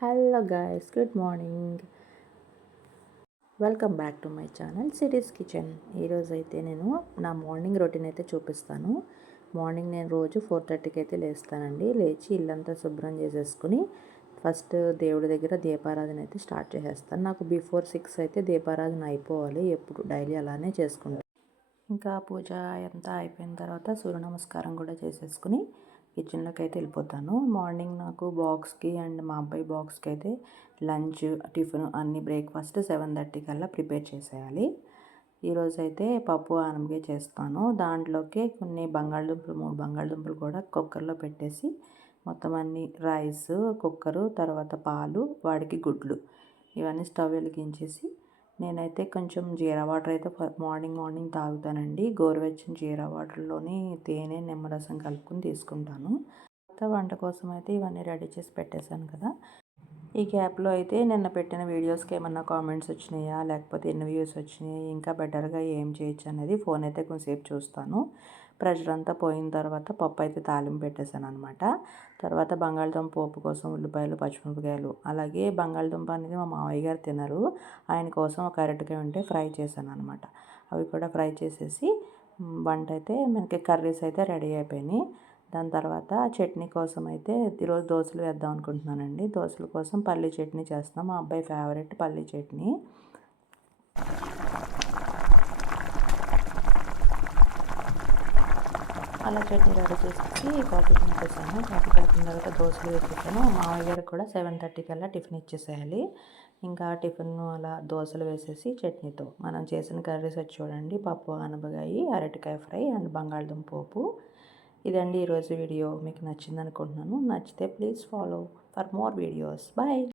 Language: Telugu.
Hello guys, good morning. Welcome back to my channel cities kitchen. ఈరోజు అయితే నేను నా మార్నింగ్ రొటీన్ అయితే చూపిస్తాను. మార్నింగ్ నేను రోజు 4:30కి అయితే లేస్తానండి. లేచి ఇల్లంతా శుభ్రం చేసేసుకుని ఫస్ట్ దేవుడి దగ్గర దీపారాధన అయితే స్టార్ట్ చేసేస్తాను. నాకు బిఫోర్ 6 అయితే దీపారాధన అయిపోవాలి. ఎప్పుడు డైలీ అలానే చేసుకుంటాను. ఇంకా పూజ అంతా అయిపోయిన తర్వాత సూర్య నమస్కారం కూడా చేసేసుకుని కిచెన్లోకి అయితే వెళ్ళిపోతాను. మార్నింగ్ నాకు బాక్స్కి అండ్ మా అబ్బాయి బాక్స్కి అయితే లంచ్, టిఫిన్ అన్ని బ్రేక్ఫాస్ట్ 7:30 కల్లా ప్రిపేర్ చేసేయాలి. ఈరోజు అయితే పప్పు ఆనపకాయ చేస్తాను. దాంట్లోకి కొన్ని బంగాళదుంపలు, 3 బంగాళదుంపలు కూడా కుక్కర్లో పెట్టేసి మొత్తం అన్ని రైస్, కుక్కరు, తర్వాత పాలు, వాడికి గుడ్లు ఇవన్నీ స్టవ్ వెలిగించేసి నేనైతే కొంచెం జీరా వాటర్ అయితే మార్నింగ్ తాగుతానండి. గోరువెచ్చని జీరా వాటర్లోని తేనె, నిమ్మరసం కలుపుకొని తీసుకుంటాను. తర్వాత వంట కోసం అయితే ఇవన్నీ రెడీ చేసి పెట్టేశాను కదా. ఈ గ్యాప్లో అయితే నిన్న పెట్టిన వీడియోస్కి ఏమన్నా కామెంట్స్ వచ్చినాయా, లేకపోతే ఎన్ని వ్యూస్ వచ్చినాయి, ఇంకా బెటర్గా ఏం చేయొచ్చు అనేది ఫోన్ అయితే కొంచెంసేపు చూస్తాను. ప్రెషర్ అంతా పోయిన తర్వాత పప్పు అయితే తాలింపు పెట్టేశాను అనమాట. తర్వాత బంగాళదుంప పోపు కోసం ఉల్లిపాయలు, పచ్చిమిరపకాయలు, అలాగే బంగాళదుంప అనేది మా మావయ్య గారు తినరు. ఆయన కోసం ఒక అరటికాయ ఉంటే ఫ్రై చేశాను అనమాట. అవి కూడా ఫ్రై చేసేసి వంట అయితే మనకి కర్రీస్ అయితే రెడీ అయిపోయినాయి. దాని తర్వాత చట్నీ కోసం అయితే ఈరోజు దోశలు వేద్దాం అనుకుంటున్నానండి. దోశల కోసం పల్లీ చట్నీ చేస్తున్నాం. మా అబ్బాయి ఫేవరెట్ పల్లీ చట్నీ. అలా చట్నీ రెడీ చేసేసి కాఫీ కలిపేసాను. కాఫీ కలిపిన తర్వాత దోశలు వేసేసాను. మా మామయ్య గారికి కూడా 7:30 కల్లా టిఫిన్ ఇచ్చేసేయాలి. ఇంకా టిఫిన్ అలా దోశలు వేసేసి చట్నీతో మనం చేసిన కర్రీస్ వచ్చి చూడండి: పప్పు, ఆనపకాయ, అరటికాయ ఫ్రై అండ్ బంగాళదుంప పోపు. ఇదండి ఈరోజు వీడియో. మీకు నచ్చింది అనుకుంటున్నాను. నచ్చితే please follow for more videos. Bye.